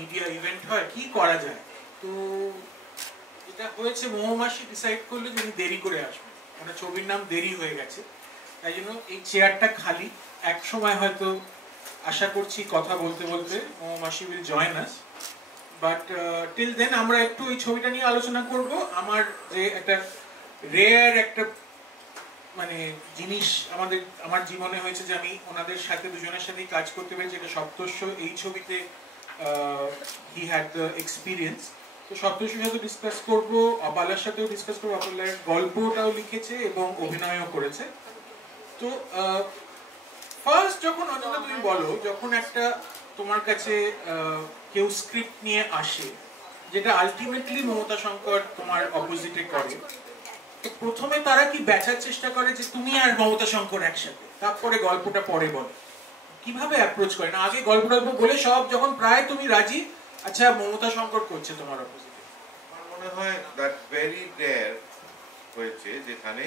Media event হয়, কি করা যায়। তো এটা হয়েছে মৌমাসি ডিসাইড করলো যে উনি দেরি করে আসবেন, মানে ছবির নাম দেরি হয়ে গেছে, তাই জন্য এই চেয়ারটা খালি। এক সময় হয়তো আশা করছি কথা বলতে বলতে মৌমাসি will join us, but till then আমরা একটু এই ছবিটা নিয়ে আলোচনা করব। আমার যে একটা রেয়ার একটা মানে জিনিস আমার জীবনে হয়েছে যে আমি ওনাদের সাথে দুজনের সাথেই কাজ করতে পেরেছি। এটা সপ্তর্ষ, এই ছবিতে হি হ্যাড দ্য এক্সপিরিয়েন্স। তো সপ্তর্ষির সাথে ডিসকাস করবো, অপালার সাথেও ডিসকাস করবো। অপালার গল্পটাও লিখেছে এবং অভিনয়ও করেছে। তো ফার্স্ট যখন অন্তত তুমি বলো, যখন একটা তোমার কাছে কেউ স্ক্রিপ্ট নিয়ে আসে যেটা আলটিমেটলি মমতা শঙ্কর তোমার অপোজিটে করে, তো প্রথমে তারা কি বেচার চেষ্টা করে যে তুমি আর মমতা শঙ্কর একসাথে, তারপরে গল্পটা পরে বলে, কিভাবে অ্যাপ্রোচ করে? না আগে গল্প বলে সব যখন প্রায় তুমি রাজি, আচ্ছা মমতা শঙ্কর করছে তোমার অপোজিটে? আমার মনে হয় দ্যাট ভেরি রেয়ার হয়েছে যেখানে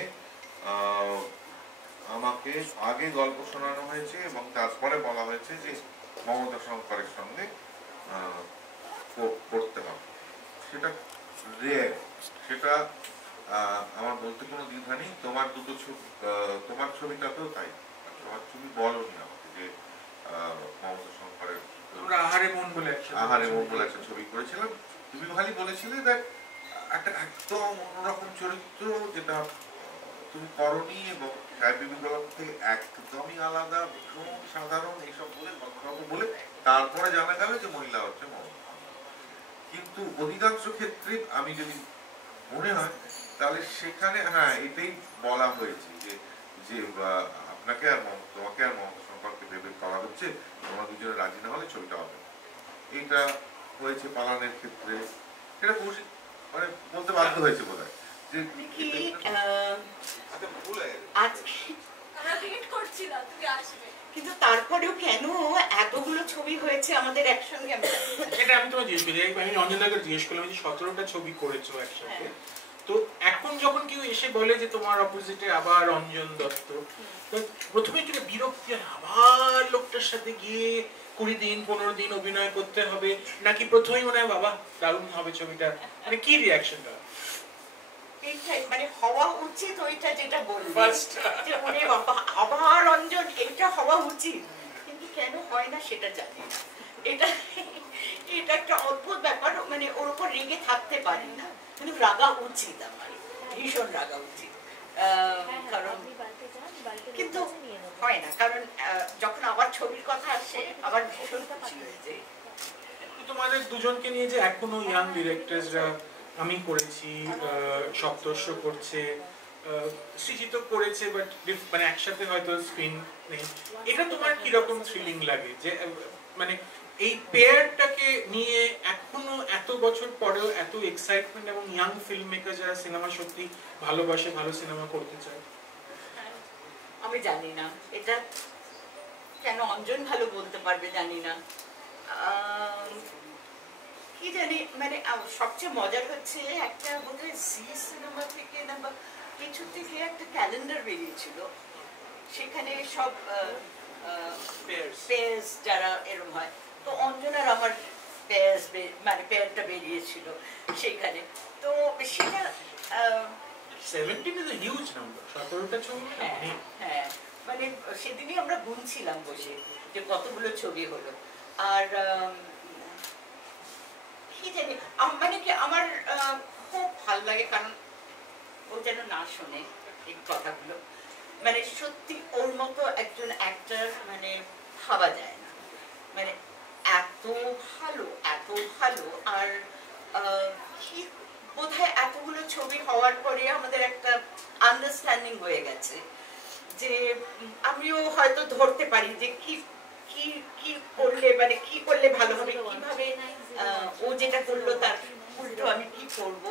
আমাকে আগে গল্প শোনানো হয়েছে এবং তারপরে বলা হয়েছে যে মমতা শঙ্করের সঙ্গে করতে হবে। সেটা রেয়ার, সেটা আমার বলতে কোনো দ্বিধা নেই। তোমার দুটো ছবি, তোমার ছবিটাতেও তাই। তোমার ছবি বলনি আমাকে যে মমতা শঙ্করের আহারে মন বলে একটা ছবি করেছিলাম। তুমি খালি বলেছিলে দেখ একটা একদম অন্যরকম চরিত্র যেটা তুমি করনি এবং থেকে একদমই আলাদা, ভীষণ সাধারণ, এইসব বলে বলে তারপরে জানা গেল যে মহিলা হচ্ছে মমতা। কিন্তু অধিকাংশ ক্ষেত্রে আমি যদি মনে হয় তাহলে সেখানে হ্যাঁ এটাই বলা হয়েছে যে যে আপনাকে আর তোমাকে আর মমতা সম্পর্কে ভেবে করা হচ্ছে, তোমরা দুজনে রাজি না হলে ছবিটা হবে। এইটা হয়েছে পালানের ক্ষেত্রে, সেটা মানে বলতে বাধ্য হয়েছে বোধ হয় যে কিন্তু তারপরেও কেন এতগুলো ছবি হয়েছে আমাদের একসঙ্গে? সেটা আমি তোমায় জিজ্ঞেস করি, আমি রঞ্জনদাকে জিজ্ঞেস করলাম যে 17টা ছবি করেছো একসাথে, তো এখন যখন কেউ এসে বলে যে তোমার অপোজিটে আবার রঞ্জন দত্ত, তো প্রথমে একটু বিরক্তি, আবার লোকটার সাথে গিয়ে 20 দিন 15 দিন অভিনয় করতে হবে, নাকি প্রথমেই মনে হয় বাবা দারুণ হবে ছবিটা, মানে কি রিয়াকশনটা? মানে হওয়া উচিত ওইটা যেটা বলবো যে মনে বাবা আবার রঞ্জন, এটা হওয়া উচিত, কিন্তু কেন হয় না সেটা জানি না। এটা একটা অদ্ভুত ব্যাপার, মানে ওর উপর রেগে থাকতে পারি না, কিন্তু রাগা উচিত, আমার ভীষণ রাগা উচিত, কারণ কিন্তু হয় না। কারণ যখন আবার ছবির কথা আসে আবার ভীষণ খুশি হয়ে যায়। তোমাদের দুজনকে নিয়ে যে এখনো ইয়াং ডিরেক্টরসরা, আমি করেছি, সপ্তর্ষ করছে, সৃজিত করেছে, বাট মানে একসাথে হয়তো স্ক্রিন নেই, এটা তোমার কিরকম থ্রিলিং লাগে যে মানে এই পেয়ারটাকে নিয়ে এখনো এত বছর পরেও এত এক্সাইটমেন্ট এবং ইয়াং ফিল্ম মেকার যারা সিনেমা সত্যি ভালোবাসে, ভালো সিনেমা করতে চায়? আমি জানি না এটা কেন অঞ্জন ভালো বলতে পারবে, জানি না, কি জানি। মানে সবচেয়ে মজার হচ্ছে একটা বোধহয় জি সিনেমা থেকে না বা কিছু থেকে একটা ক্যালেন্ডার বেরিয়েছিল, সেখানে সব পেয়ার্স যারা এরকম হয়, তো অঞ্জনার আমার পেয়ার্স মানে পেয়ারটা বেরিয়েছিল সেখানে। তো সেটা 17 is a huge number, 17টা ছবি। হ্যাঁ, মানে সেদিনই আমরা গুনছিলাম বসে যে কতগুলো ছবি হলো। আর কি জানি মানে কি আমার খুব ভালো লাগে, কারণ ও যেন না শোনে এই কথাগুলো, মানে সত্যি ওর মতো একজন অ্যাক্টর মানে ভাবা যায় না, মানে এত ভালো এত ভালো। আর কি বোধহয় এতগুলো ছবি হওয়ার পরে আমাদের একটা আন্ডারস্ট্যান্ডিং হয়ে গেছে যে আমিও হয়তো ধরতে পারি যে কি কি কি করলে মানে কি করলে ভালো হবে, কিভাবে ও যেটা করলো তার উল্টো আমি কি করবো।